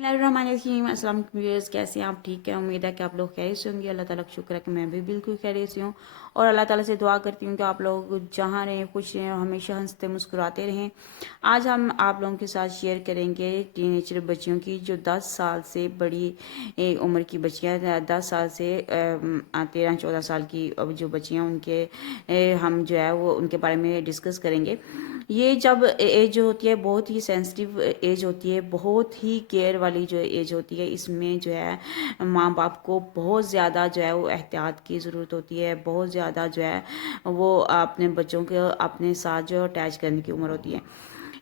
बिस्मिल्लाहिर्रहमानिर्रहीम। अस्सलाम वालेकुम व्यूअर्स, कैसे हैं आप? ठीक है, उम्मीद है कि आप लोग खैरियत से होंगे। अल्लाह ताला का शुक्र है कि मैं भी बिल्कुल खैरियत से हूँ और अल्लाह ताला से दुआ करती हूँ कि आप लोग जहाँ रहें खुश रहें और हमेशा हंसते मुस्कुराते रहें। आज हम आप लोगों के साथ शेयर करेंगे टीनेजर बच्चियों की, जो 10 साल से बड़ी उम्र की बच्चियाँ, 10 साल से 13-14 साल की जो बच्चियाँ, उनके हम जो है वो उनके बारे में डिस्कस करेंगे। ये जब एज जो होती है बहुत ही सेंसिटिव एज होती है, बहुत ही केयर वाली जो एज होती है। इसमें जो है माँ बाप को बहुत ज़्यादा जो है वो एहतियात की ज़रूरत होती है, बहुत ज़्यादा जो है वो अपने बच्चों को अपने साथ जो अटैच करने की उम्र होती है।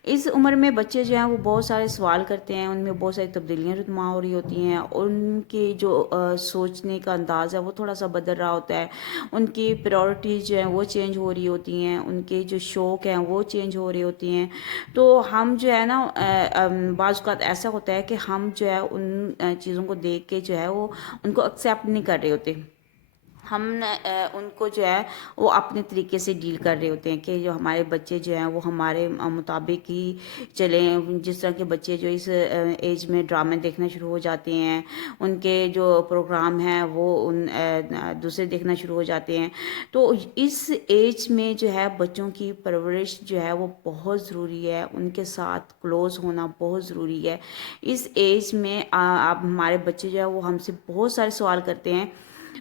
इस उम्र में बच्चे जो हैं वो बहुत सारे सवाल करते हैं, उनमें बहुत सारी तब्दीलियाँ रुतमा हो रही होती हैं, उनकी जो सोचने का अंदाज़ है वो थोड़ा सा बदल रहा होता है, उनकी प्रायोरिटीज़ जो हैं वो चेंज हो रही होती हैं, उनके जो शौक़ हैं वो चेंज हो रही होती हैं। तो हम जो है ना बाज़ औक़ात ऐसा होता है कि हम जो है उन चीज़ों को देख के जो है वो उनको एक्सेप्ट नहीं कर रहे होते। हम उनको जो है वो अपने तरीके से डील कर रहे होते हैं कि जो हमारे बच्चे जो हैं वो हमारे मुताबिक ही चलें। जिस तरह के बच्चे जो इस एज में ड्रामे देखना शुरू हो जाते हैं, उनके जो प्रोग्राम हैं वो दूसरे देखना शुरू हो जाते हैं। तो इस एज में जो है बच्चों की परवरिश जो है वो बहुत ज़रूरी है, उनके साथ क्लोज़ होना बहुत ज़रूरी है। इस एज में आप हमारे बच्चे जो है वो हमसे बहुत सारे सवाल करते हैं,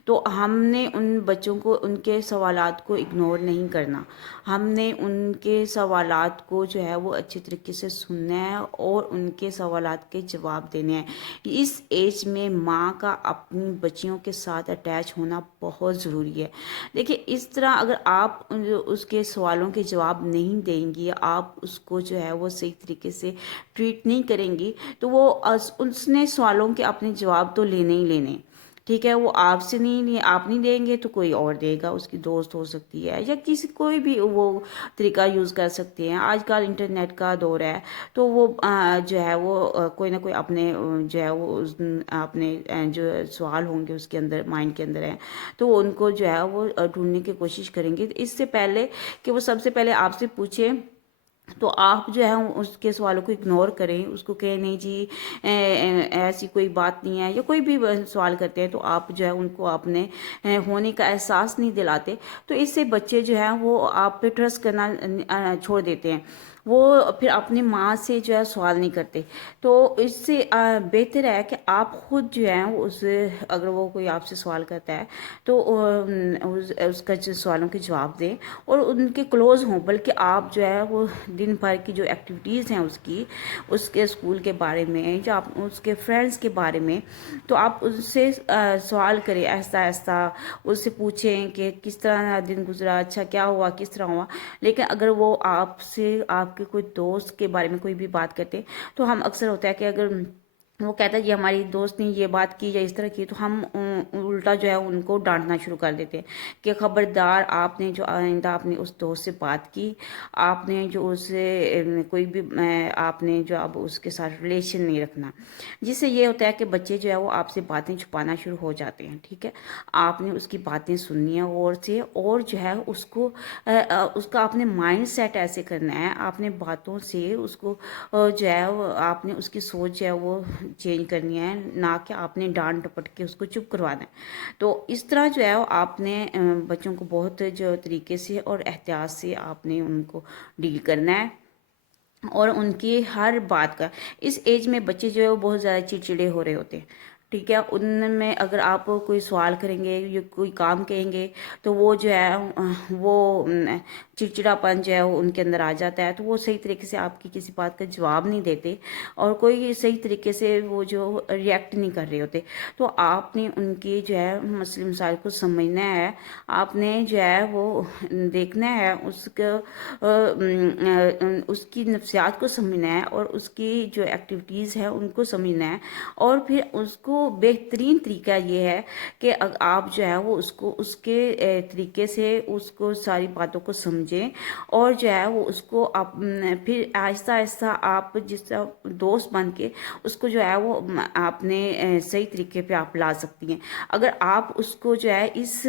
तो हमने उन बच्चों को उनके सवालात को इग्नोर नहीं करना। हमने उनके सवालात को जो है वो अच्छे तरीके से सुनना है और उनके सवालात के जवाब देने हैं। इस एज में माँ का अपनी बच्चियों के साथ अटैच होना बहुत ज़रूरी है। देखिए, इस तरह अगर आप उसके सवालों के जवाब नहीं देंगी, आप उसको जो है वो सही तरीके से ट्रीट नहीं करेंगी, तो वो उसने सवालों के अपने जवाब तो लेने ही लेने। ठीक है, वो आपसे नहीं, आप नहीं देंगे तो कोई और देगा, उसकी दोस्त हो सकती है या किसी कोई भी वो तरीका यूज़ कर सकते हैं। आजकल इंटरनेट का दौर है, तो वो जो है वो कोई ना कोई अपने जो है वो अपने जो सवाल होंगे उसके अंदर माइंड के अंदर है, तो वो उनको जो है वो ढूंढने की कोशिश करेंगे। तो इससे पहले कि वो सबसे पहले आपसे पूछे, तो आप जो है उसके सवालों को इग्नोर करें, उसको कहें नहीं जी ऐसी कोई बात नहीं है, या कोई भी सवाल करते हैं तो आप जो है उनको अपने होने का एहसास नहीं दिलाते। तो इससे बच्चे जो हैं वो आप पे ट्रस्ट करना छोड़ देते हैं, वो फिर अपनी माँ से जो है सवाल नहीं करते। तो इससे बेहतर है कि आप खुद जो है उसे, अगर वो कोई आपसे सवाल करता है तो उसका जो सवालों के जवाब दें और उनके क्लोज़ हों। बल्कि आप जो है वो दिन भर की जो एक्टिविटीज़ हैं उसकी, उसके स्कूल के बारे में या आप उसके फ्रेंड्स के बारे में, तो आप उससे सवाल करें, ऐसा ऐसा उससे पूछें कि किस तरह दिन गुजरा, अच्छा क्या हुआ, किस तरह हुआ। लेकिन अगर वो आपसे आपके कोई दोस्त के बारे में कोई भी बात करते, तो हम अक्सर होता है कि अगर वो कहता है कि हमारी दोस्त ने ये बात की या इस तरह की, तो हम उल्टा जो है उनको डांटना शुरू कर देते हैं कि खबरदार, आपने जो आइंदा आपने उस दोस्त से बात की, आपने जो उससे कोई भी आपने जो अब उसके साथ रिलेशन नहीं रखना। जिससे ये होता है कि बच्चे जो है वो आपसे बातें छुपाना शुरू हो जाते हैं। ठीक है, आपने उसकी बातें सुननी है गौर से, और जो है उसको उसका आपने माइंड सेट ऐसे करना है, आपने बातों से उसको जो है आपने उसकी सोच जो है वो चेंज करनी है, ना कि आपने डांट डपट के उसको चुप करवाना है। तो इस तरह जो है आपने बच्चों को बहुत जो तरीके से और एहतियात से आपने उनको डील करना है और उनकी हर बात का। इस एज में बच्चे जो है वो बहुत ज़्यादा चिड़चिड़े हो रहे होते हैं। ठीक है, उनमें अगर आप कोई सवाल करेंगे या कोई काम कहेंगे, तो वो जो है वो चिड़चिड़ापन जो है वो उनके अंदर आ जाता है, तो वो सही तरीके से आपकी किसी बात का जवाब नहीं देते और कोई सही तरीके से वो जो रिएक्ट नहीं कर रहे होते। तो आपने उनकी जो है मसले मसाइल को समझना है, आपने जो है वो देखना है उसका उसकी नफ्सियात को समझना है और उसकी जो एक्टिविटीज़ है उनको समझना है, और फिर उसको تو بہترین طریقہ یہ ہے کہ آپ جو ہے وہ اس کو اس کے طریقے سے اس کو ساری باتوں کو سمجھیں اور جو ہے وہ اس کو پھر آہستہ آہستہ آپ جس طرح دوست بن کے اس کو جو ہے وہ اپنے صحیح طریقے پہ آپ لا سکتی ہیں. اگر آپ اس کو جو ہے اس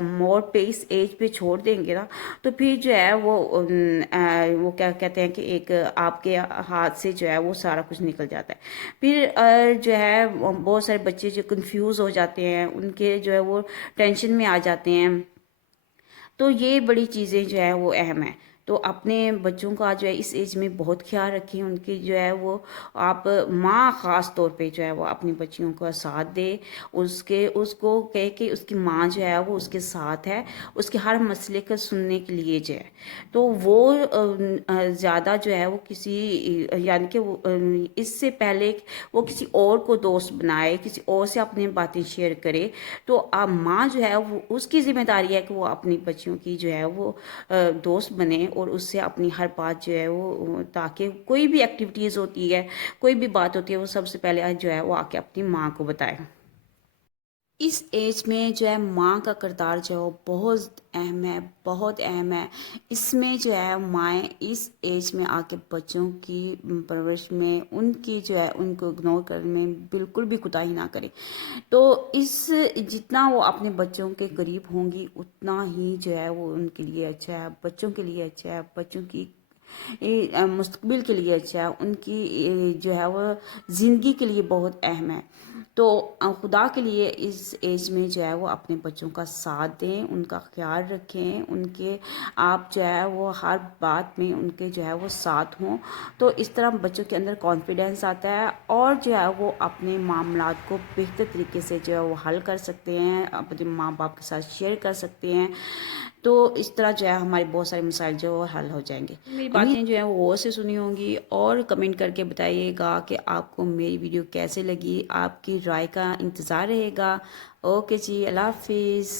موڑ پہ اس ایج پہ چھوڑ دیں گے نا تو پھر جو ہے وہ کیا کہتے ہیں کہ ایک آپ کے ہاتھ سے جو ہے وہ سارا کچھ نکل جاتا ہے. پھر جو ہے بہت سارے بچے جو کنفیوز ہو جاتے ہیں, ان کے جو ہے وہ ٹینشن میں آ جاتے ہیں. تو یہ بڑی چیزیں جو ہے وہ اہم ہیں. تو اپنے بچوں کا جو ہے اس ایج میں بہت خیال رکھیں, ان کی جو ہے وہ آپ ماں خاص طور پہ جو ہے وہ اپنی بچیوں کا ساتھ دے, اس کو کہے کہ اس کی ماں جو ہے وہ اس کے ساتھ ہے, اس کے ہر مسئلے کا سننے کے لیے جو ہے. تو وہ زیادہ جو ہے وہ کسی یعنی کہ اس سے پہلے وہ کسی اور کو دوست بنائے, کسی اور سے اپنی باتیں شیئر کرے, تو ماں جو ہے وہ اس کی ذمہ داری ہے کہ وہ اپنی بچیوں کی جو ہے وہ دوست بنے اور اس سے اپنی ہر بات جو ہے وہ, تاکہ کوئی بھی ایکٹیویٹیز ہوتی ہے, کوئی بھی بات ہوتی ہے, وہ سب سے پہلے جو ہے وہ آ کے اپنی ماں کو بتائے. اس ایج میں جو ہے ماں کا کردار جو ہے وہ بہت اہم ہے, بہت اہم ہے. اس میں جو ہے مائیں اس ایج میں آ کے بچوں کی پرورش میں ان کی جو ہے ان کو اگنور کرنے میں بالکل بھی کوتاہی نہ کریں. تو جتنا وہ اپنے بچوں کے قریب ہوں گی اتنا ہی جو ہے وہ ان کے لیے اچھا ہے, بچوں کے لیے اچھا ہے, بچوں کی مستقبل کے لیے اچھا ہے, ان کی جو ہے وہ زندگی کے لیے بہت اہم ہے. تو خدا کے لیے اس ایج میں جو ہے وہ اپنے بچوں کا ساتھ دیں, ان کا خیال رکھیں, ان کے آپ جو ہے وہ ہر بات میں ان کے جو ہے وہ ساتھ ہوں. تو اس طرح بچوں کے اندر کانفیڈینس آتا ہے اور جو ہے وہ اپنے معاملات کو بہتر طریقے سے جو ہے وہ حل کر سکتے ہیں, اپنے ماں باپ کے ساتھ شیئر کر سکتے ہیں. تو اس طرح جو ہے ہمارے بہت سارے مسائل جو ہے حل ہو جائیں گے. میری باتیں جو ہیں وہ غور سے سنی ہوں گی اور کمنٹ کر کے بتائیے گا کہ آپ کو میری ویڈیو کیسے لگی, آپ کی رائے کا انتظار رہے گا. اوکے جی, اللہ حافظ.